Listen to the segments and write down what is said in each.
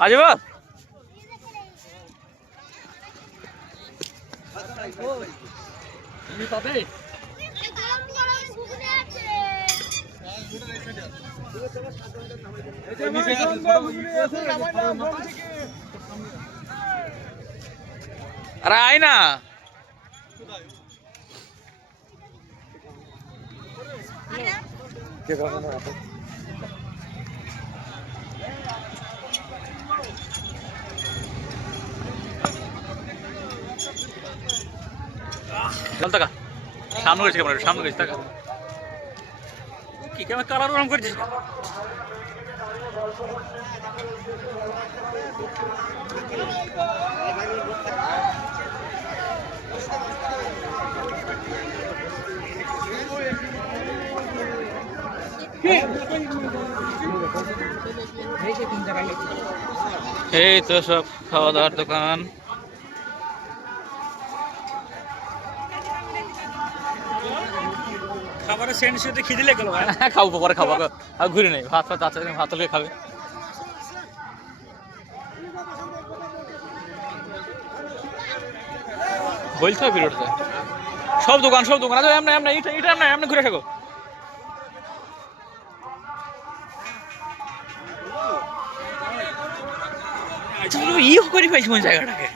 आज अरे आई ना चलता का सामने गए कैमरा सामने गए का কি কেমন কালার রং করছিস এই তো সব খাওয়া দাওয়ার দোকান খাবারের সেন্ট শুতে খিদে লেগে গেল খাবো পরে খাবো আর ঘুরে নেই ভাত ভাত আছে ভাত হলে খাবে বলতে হবে বিরোধ সব দোকান আছে এমনি এটা এমনি ঘুরে থাকো ইয়ে করে পাইছি কোন জায়গাটাকে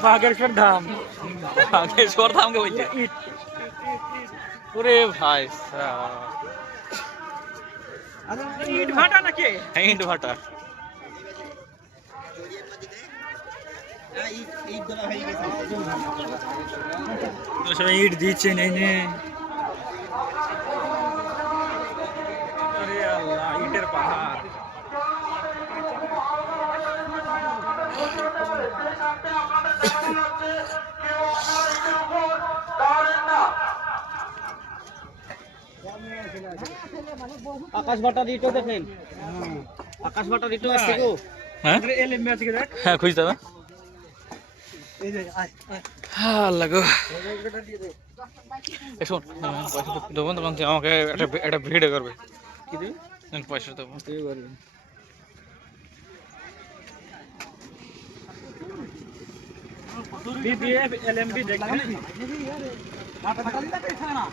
बागेश्वर धाम के बोलते पूरे भाई ईट भाटा ना के ईट भाटा तो सब ईट दीचे नहीं अरे अल्लाह ईटेर पहाड़ आकाश बाटा इटो देखें आकाश बाटा इटो আছে গো হ্যাঁ এলএম ম্যাচ কে দেখ হ্যাঁ খুঁজতে হবে এই যে আয় হ্যাঁ লাগো এই শুন পয়সা দেবো না বলতে আমাকে একটা ভিডিও করবে কি দিবি না পয়সা দেবো তুই করবি बीबीएफ एलएमबी देखते हैं ना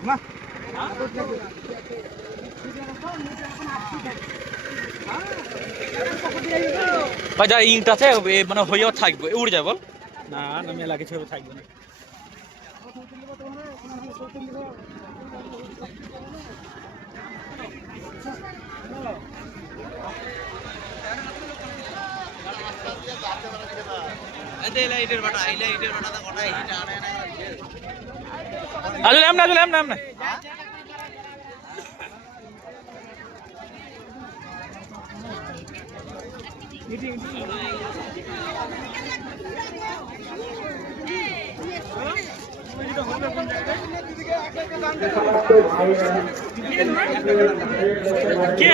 ভাই যা ইট আছে মানে হইও থাকবে উড়ে যায় বল না না মেলা কিছু থাকবে না আমনে কে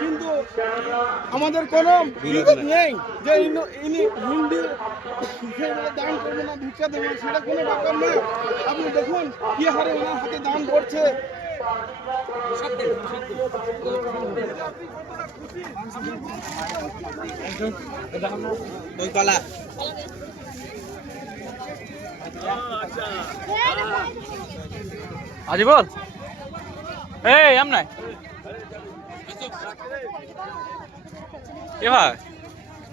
কিন্তু আমাদের কোনো বিরোধ নেই যে ইনি হিন্দু দান করবো না ভিক্ষা দেবো সেটা কোনো ব্যাপার না আপনি দেখুন কি হারে ওনার হাতে দান করছে আজি বল এই আম নাই এ ভাই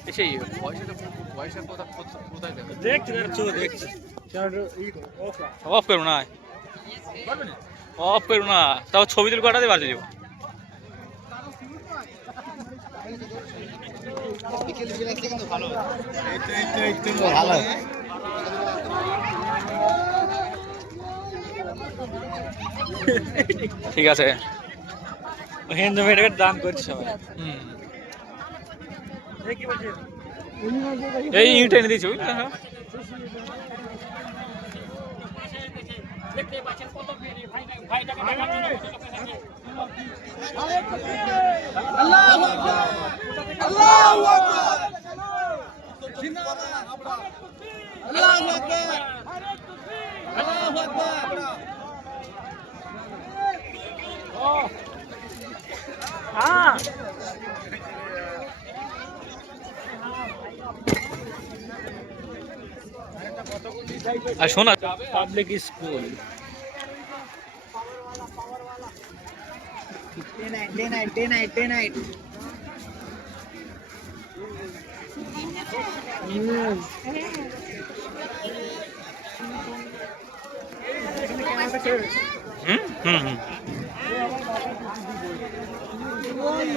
এসেই পয়সা কোথায় দেখছি দেখছি অফ করো না অফ করো না তাও ছবি তুলে কাটাতে পারছি যাব ভালো ঠিক আছে হিন্দু মেয়েটাকে দান করছে সবাই এই ইট এনে দিয়েছি বুঝলি হ্যাঁ দেখতে পাচ্ছেন কত ভাইটাকে আল্লাহু আকবার আল্লাহু আকবার আল্লাহু আকবার আল্লাহু আকবার আর শোনা পাবলিক স্কুল day night.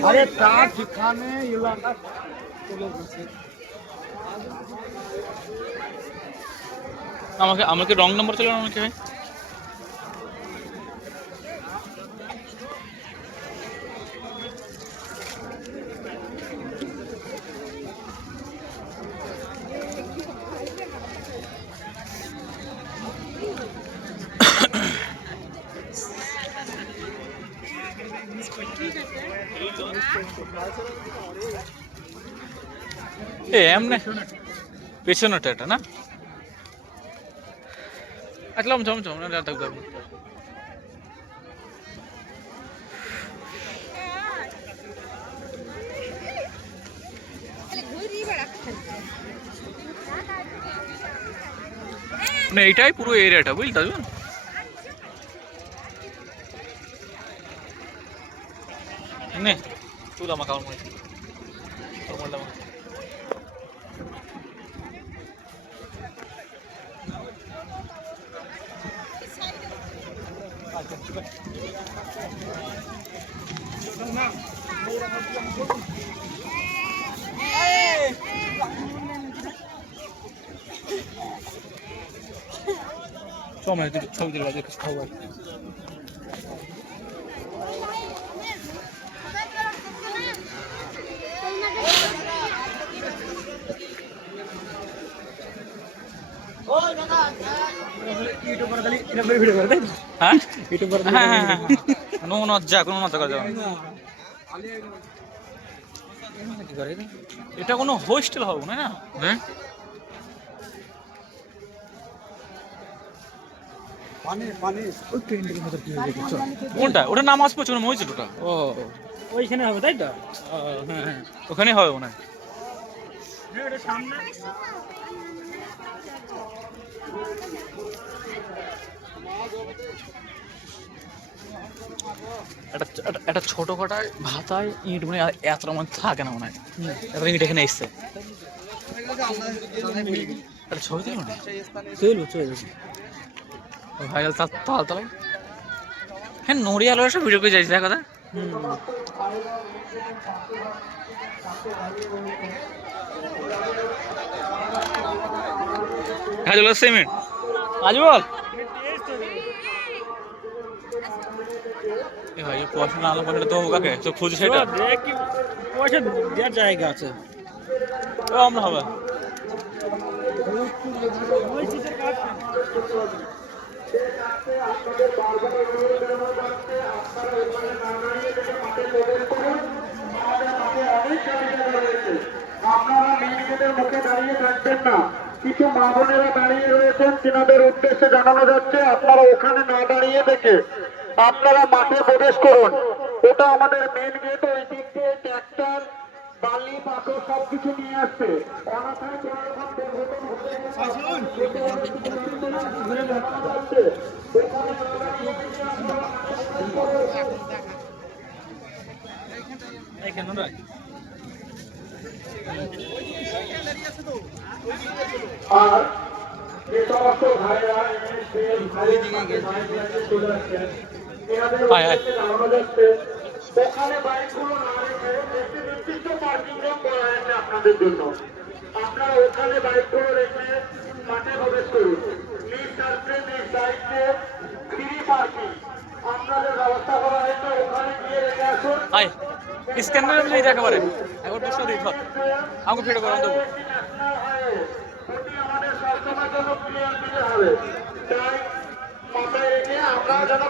अरे चार ठिकाने इलाका আমাকে আমাকে রং নাম্বার ছিল আমাকে ভাই এমনি পেছনেটা এটা না আসলাম চমচম না থাকবে না এটাই পুরো এরিয়াটা বুঝলি দাদু নে তুই আমাকে আমার মনে সময় ছবি দিল খবর এটা কোনো হোস্টেল হবে না হ্যাঁ কোনটা ওটা নাম আসবে ওখানে হয়েছিল ওটা ও ওইখানে হবে তাই তো হ্যাঁ ওখানে হবে মনে হয় একটা ছোটখাটায় ভাতায় ইট মানে এতটার মধ্যে থাকে না মনে হয় এত ইট এখানে এসছে একটা ছবি তুলো না ভাই তাল তাল হ্যাঁ নড়িয়া আলো এসে ভিডিও করে যাইছি দেখা কথা হ্যাঁ চলে আসছে মিনিট আজ বল ভাই পয়সা না আলো পয়সা তো কাকে তো খুঁজে সেটা পয়সা দেওয়ার জায়গা আছে আমরা হবে আপনারা মেন গেটের মুখে দাঁড়িয়ে থাকবেন না কিছু মা বোনেরা দাঁড়িয়ে রয়েছেন তিনাদের উদ্দেশ্যে জানানো যাচ্ছে আপনারা ওখানে না দাঁড়িয়ে থেকে আপনারা মাঠে প্রবেশ করুন ওটা আমাদের মেন গেট ওই দিক দিয়ে ট্রাক্টর বালি পাথর সবকিছু নিয়ে আসছে অনাথায় কোনো রকম দুর্ঘটনা ঘুরে দেখানো যাচ্ছে ওখানে না দাঁড়িয়ে থেকে আর যে সমস্ত ভাইরা চলে আসছেন জানানো যাচ্ছে ওখানে বাইকগুলো না রেখে একটি নির্দিষ্ট পার্কিং রুম করা হয়েছে আপনাদের জন্য আপনারা ওখানে বাইকগুলো রেখে মাঠে প্রবেশ করুন নিজ স্বার্থে নিজ দায়িত্বে ফ্রি পার্কিং আপনাদের ব্যবস্থা করা হয়েছে ওখানে গিয়ে রেখে আসুন স্ক্যানার মিলে যাকে পারে একবার প্রশ্ন দিই আমাকে ভিডিও করে দেবো আমাদের সবসময় জন্য ক্লিয়ার দিতে হবে তাই মাথায় রেখে আমরা যেন